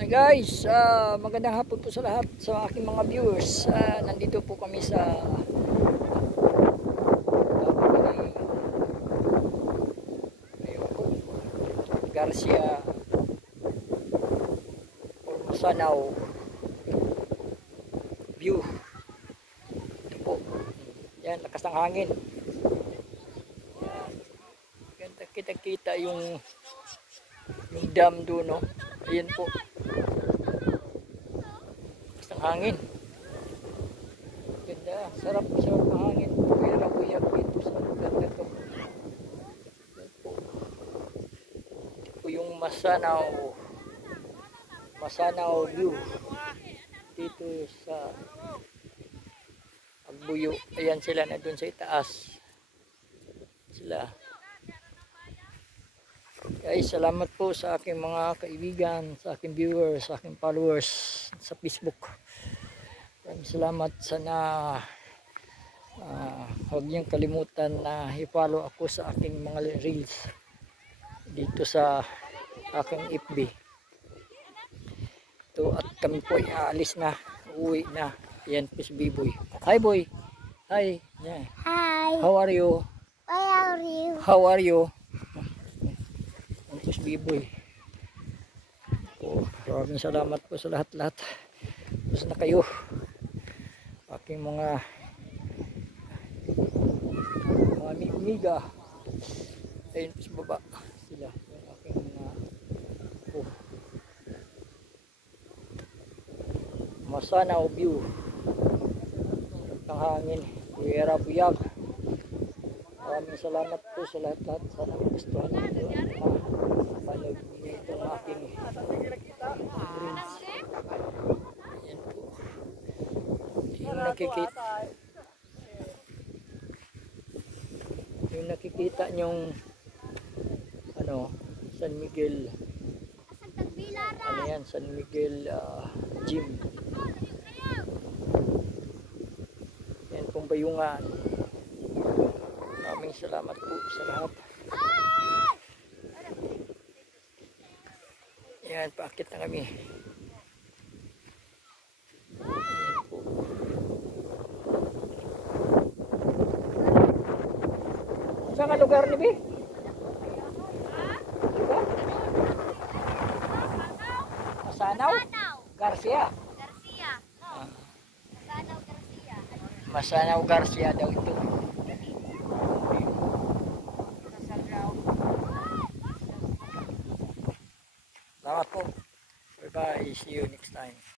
Hi guys, magandang hapon po sa lahat sa aking mga viewers. Nandito po kami sa Garcia Ormasanaw view. Ito po. Yan, lakas ng hangin. Yan, kita-kita yung dam doon, no? Ayan po. Lakas ng hangin. Ganda. Sarap ng hangin. Kaya kuyak dito sa lugar na ito. Ayan po. Ito po yung Masanaw view. Dito sa Agbuyo. Ayan sila na doon sa itaas. Sila. Guys, salamat po sa aking mga kaibigan, sa aking viewers, sa aking followers sa Facebook. Maraming salamat. Sana huwag niyong kalimutan na i-follow ako sa aking mga reels dito sa aking FB. Ito, at kami po ay aalis na, uuwi na. Yan po si B-Boy. Hi boy. Hi. Yeah. Hi. How are you? Where are you? How are you? Ito si B-Boy. Maraming salamat po sa lahat-lahat. Basta na kayo. Aking mga amiga. Ayun po sa baba. Sila. Yung aking mga Masanaw view. Ang hangin. Kuya Buyag. Maraming salamat po sa lahat-lahat. Sana gustuhan niyo mapanood niyo itong aking reels. Ayan po. Yung nakikita nyong San Miguel, yan, San Miguel gym. Yan pong bayungan. Maraming salamat po sa lahat. Yan, paakit na kami. Saan ka lugar ni Bi? Lugar? Masanaw? Garcia. Masanaw Garcia daw ito. Salamat po. Bye bye. See you next time.